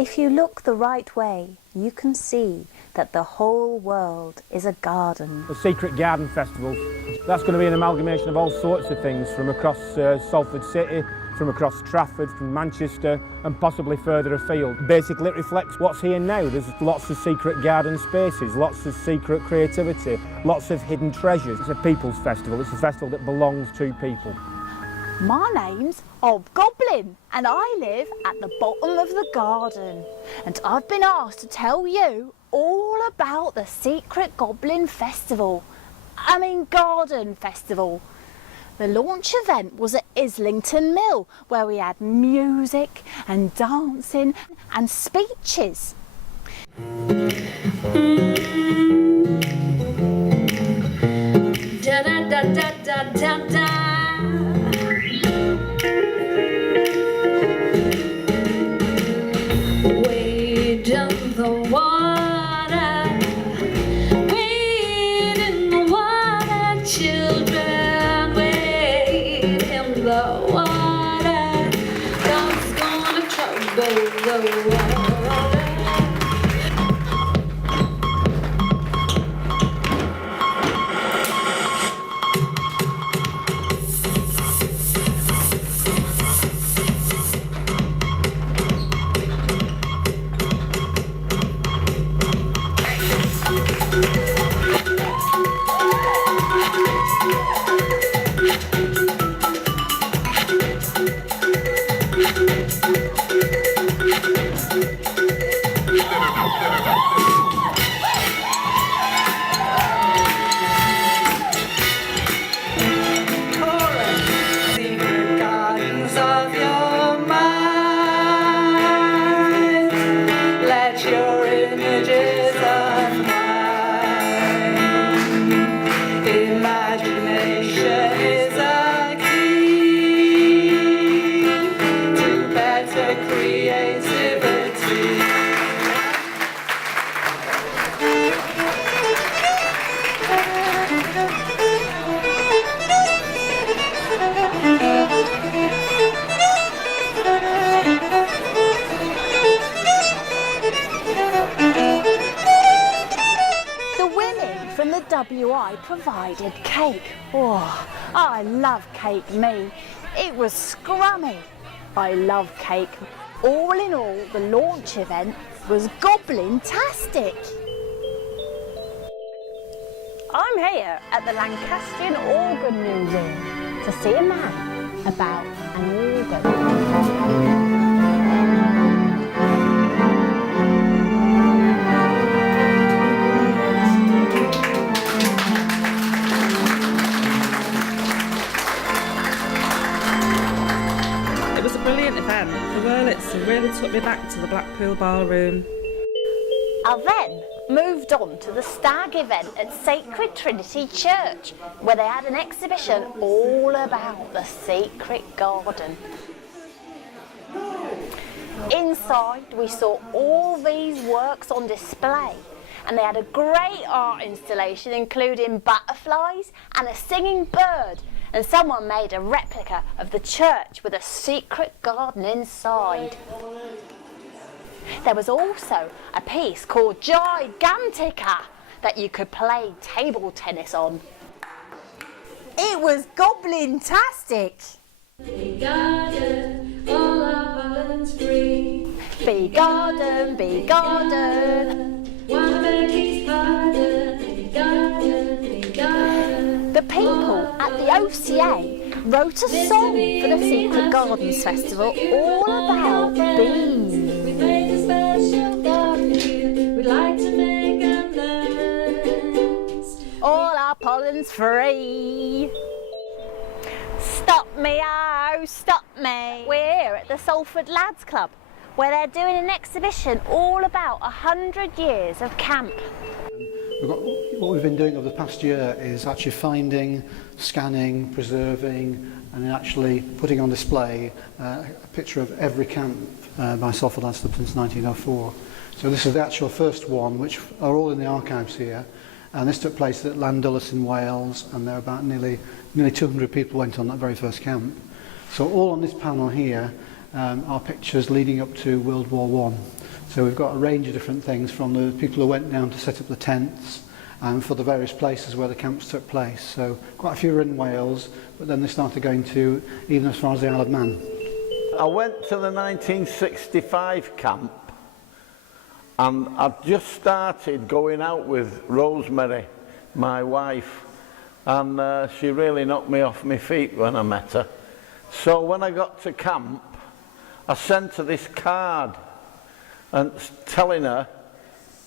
If you look the right way, you can see that the whole world is a garden. The Secret Garden Festival, that's going to be an amalgamation of all sorts of things from across Salford City, from across Trafford, from Manchester and possibly further afield. Basically it reflects what's here now. There's lots of secret garden spaces, lots of secret creativity, lots of hidden treasures. It's a people's festival, it's a festival that belongs to people. My name's Hobgoblin and I live at the bottom of the garden, and I've been asked to tell you all about the Secret Goblin Festival. Garden Festival. The launch event was at Islington Mill, where we had music and dancing and speeches. Da da da da da da da. Wade in the water, wade in the water, children, wade in the water. God's gonna trouble the water. WI provided cake. Oh, I love cake, me. It was scrummy. I love cake. All in all, the launch event was goblin-tastic. I'm here at the Lancastrian Organ Museum to see a man about an organ. The Wurlitzer really took me back to the Blackpool Ballroom. I then moved on to the stag event at Sacred Trinity Church, where they had an exhibition all about the secret garden. Inside we saw all these works on display, and they had a great art installation including butterflies and a singing bird, and someone made a replica of the church with a secret garden inside. There was also a piece called Gigantica that you could play table tennis on. It was goblin-tastic. Be garden, all our Holland's free. Be garden, be garden. One beg his pardon. Be garden, be garden. The people at the OCA wrote a song for the Secret Gardens Festival all about bees. We made a special garden here. We'd like to make amends. All our pollen's free. Stop me, oh, stop me. We're here at the Salford Lads Club, where they're doing an exhibition all about 100 years of camp. What we've been doing over the past year is actually finding, scanning, preserving and then actually putting on display a picture of every camp by Salford Lads Club since 1904. So this is the actual first one, which are all in the archives here, and this took place at Llandullas in Wales, and there were about nearly 200 people went on that very first camp. So all on this panel here are pictures leading up to World War One. So we've got a range of different things, from the people who went down to set up the tents and for the various places where the camps took place. So quite a few are in Wales, but then they started going to even as far as the Isle of Man. I went to the 1965 camp, and I'd just started going out with Rosemary, my wife, and she really knocked me off my feet when I met her. So when I got to camp, I sent her this card and telling her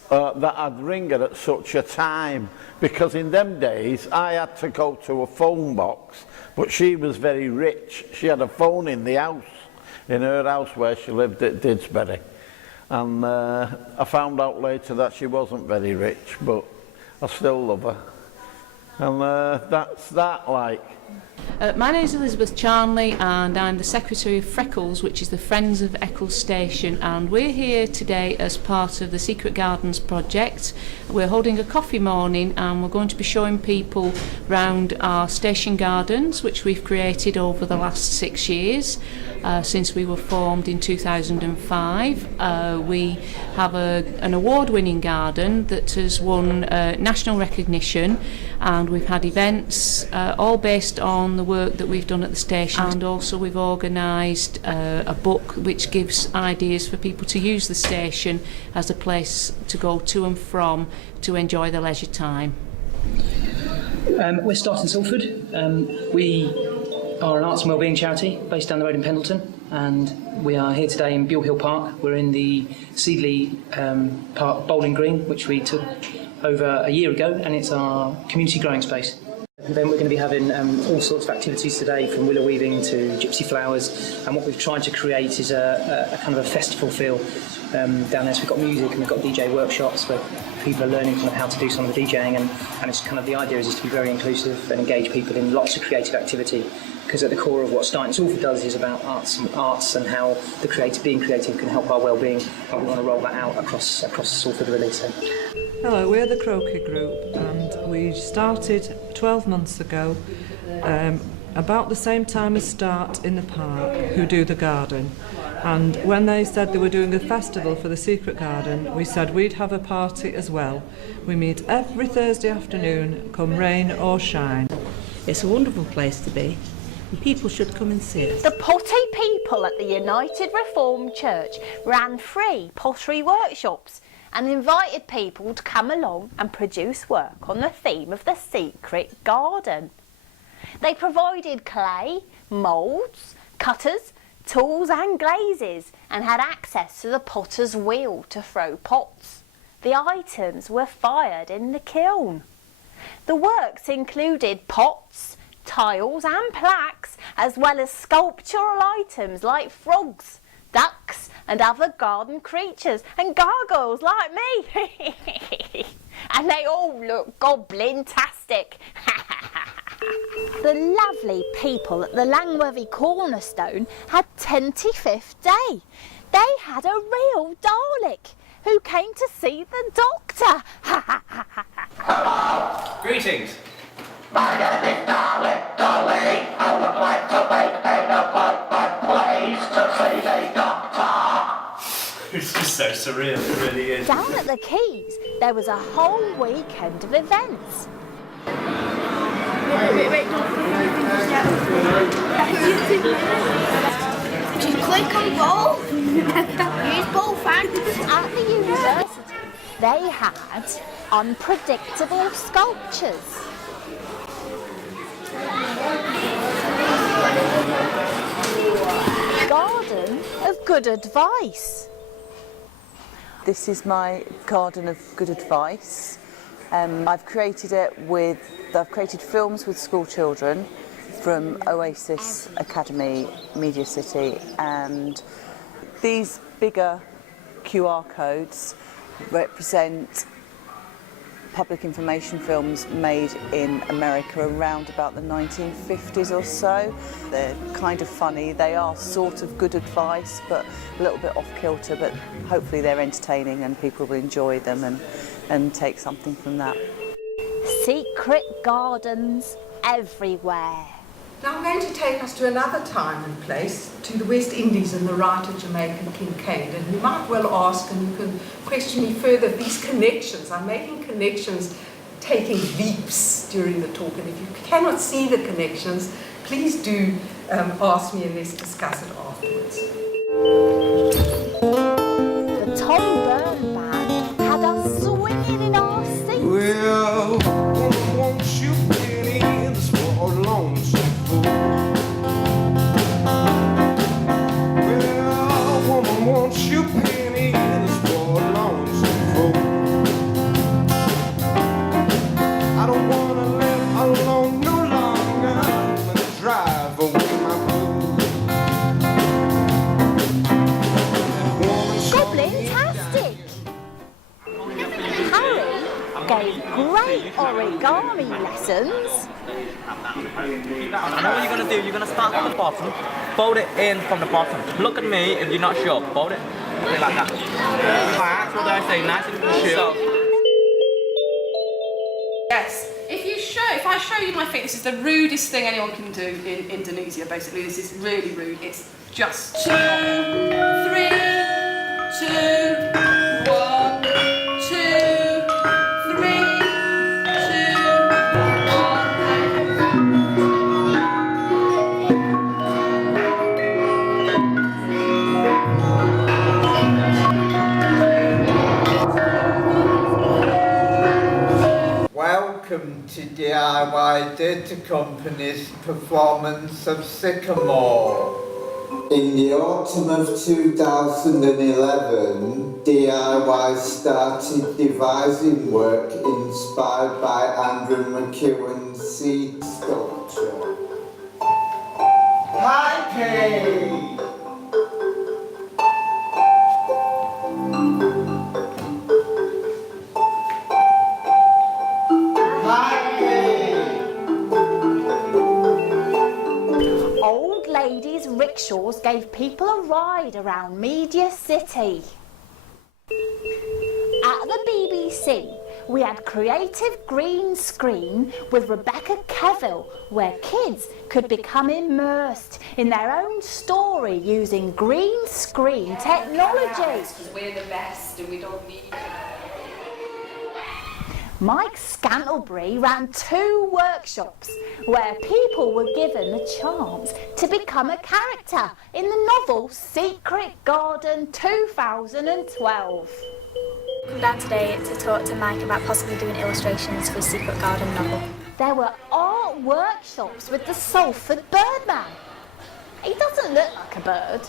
that I'd ring her at such a time, because in them days I had to go to a phone box, but she was very rich. She had a phone in the house, in her house where she lived at Didsbury, and I found out later that she wasn't very rich, but I still love her, and that's that, like. My name is Elizabeth Charnley, and I'm the Secretary of Freckles, which is the Friends of Eccles Station, and we're here today as part of the Secret Gardens project. We're holding a coffee morning, and we're going to be showing people round our station gardens, which we've created over the last 6 years. Since we were formed in 2005. We have an award-winning garden that has won national recognition, and we've had events all based on the work that we've done at the station, and also we've organised a book which gives ideas for people to use the station as a place to go to and from to enjoy their leisure time. We're Start in Salford. We are an arts and wellbeing charity based down the road in Pendleton, and we are here today in Buell Hill Park. We're in the Seedley Park Bowling Green, which we took over a year ago, and it's our community growing space. Then we're going to be having all sorts of activities today, from willow weaving to gypsy flowers, and what we've tried to create is a kind of a festival feel down there. So we've got music and we've got DJ workshops where people are learning kind of how to do some of the DJing, and it's kind of the idea is to be very inclusive and engage people in lots of creative activity, because at the core of what Start in Salford does is about arts and how being creative can help our well-being, and we want to roll that out across Salford really. So. Hello, we're the Croquet Group, and we started 12 months ago, about the same time as Start in the Park, who do the garden. And when they said they were doing a festival for the Secret Garden, we said we'd have a party as well. We meet every Thursday afternoon, come rain or shine. It's a wonderful place to be, and people should come and see us. The potty people at the United Reformed Church ran free pottery workshops and invited people to come along and produce work on the theme of the Secret Garden. They provided clay, moulds, cutters, tools and glazes, and had access to the potter's wheel to throw pots. The items were fired in the kiln. The works included pots, tiles and plaques, as well as sculptural items like frogs, ducks and other garden creatures, and gargoyles like me. And they all look goblin-tastic. The lovely people at the Langworthy Cornerstone had 25th day. They had a real Dalek who came to see the doctor. Greetings. My name is Dolly. I would like to make an appointment, please, to see the doctor. It's just so surreal, it really is. Down at the Quays, there was a whole weekend of events. Just click on goal. Use ball fan. At the university, they had unpredictable sculptures. Garden of Good Advice. This is my Garden of Good Advice. I've created films with school children from Oasis Academy, Media City, and these bigger QR codes represent public information films made in America around about the 1950s or so. They're kind of funny, they are sort of good advice but a little bit off kilter, but hopefully they're entertaining and people will enjoy them and take something from that. Secret gardens everywhere. Now I'm going to take us to another time and place, to the West Indies and the writer Jamaican Kincaid. And you might well ask, and you can question me further, these connections. I'm making connections, taking leaps during the talk. And if you cannot see the connections, please do ask me and let's discuss it afterwards. The Tom Byrne Band had us swinging in our seats. Well, woman, won't you penny in the sport lonesome fool? Well, woman, won't you penny in the sport lonesome fool? I don't wanna live alone no longer. I'm gonna drive away my blues. Goblin-tastic! Harry gave great origami lessons. I know what you're going to do. You're going to start from the bottom, fold it in from the bottom. Look at me if you're not sure. Fold it. Put it like that. Relax. What do I say? Nice and sure. Yes. If I show you my feet, this is the rudest thing anyone can do in Indonesia, basically. This is really rude. It's just 2, 3, 2, 1, 2, 3, 2, 1. Welcome to DIY Data Company's performance of Sycamore. In the autumn of 2011, DIY started devising work inspired by Andrew McEwen's seed sculpture. Happy! Old ladies' rickshaws gave people a ride around Media City. At the BBC, we had Creative Green Screen with Rebecca Kevill, where kids could become immersed in their own story using green screen technology. Because we're the best and we don't need... Mike Scantlebury ran 2 workshops where people were given the chance to become a character in the novel Secret Garden 2012. Come down today to talk to Mike about possibly doing illustrations for his Secret Garden novel. There were art workshops with the Salford Birdman. He doesn't look like a bird.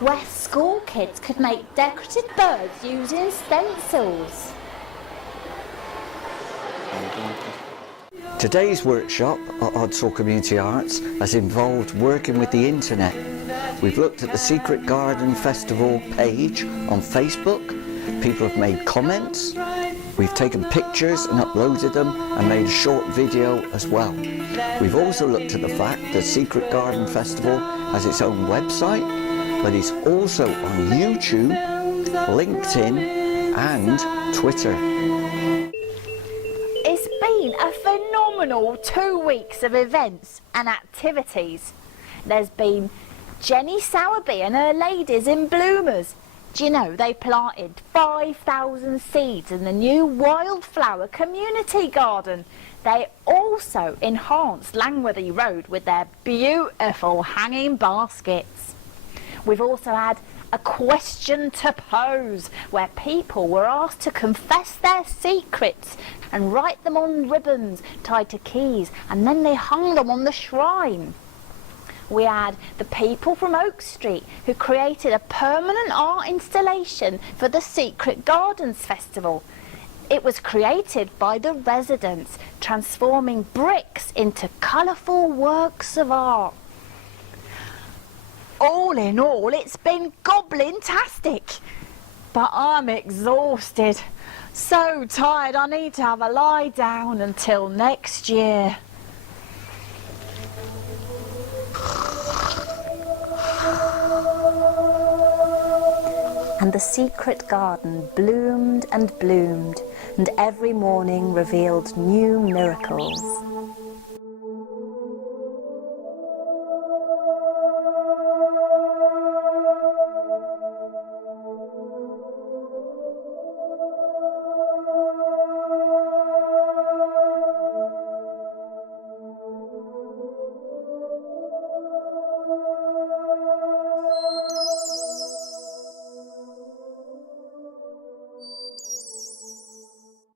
Where school kids could make decorative birds using stencils. Today's workshop at Oddsall Community Arts has involved working with the internet. We've looked at the Secret Garden Festival page on Facebook. People have made comments. We've taken pictures and uploaded them and made a short video as well. We've also looked at the fact that Secret Garden Festival has its own website, but it's also on YouTube, LinkedIn and Twitter. It's been a phenomenal 2 weeks of events and activities. There's been Jenny Sowerby and her ladies in Bloomers. Do you know they planted 5,000 seeds in the new wildflower community garden? They also enhanced Langworthy Road with their beautiful hanging baskets. We've also had a question to pose, where people were asked to confess their secrets and write them on ribbons tied to keys, and then they hung them on the shrine. We had the people from Oak Street who created a permanent art installation for the Secret Gardens Festival. It was created by the residents, transforming bricks into colourful works of art. All in all, it's been goblin-tastic, but I'm exhausted. So tired I need to have a lie down until next year. And the secret garden bloomed and bloomed, and every morning revealed new miracles.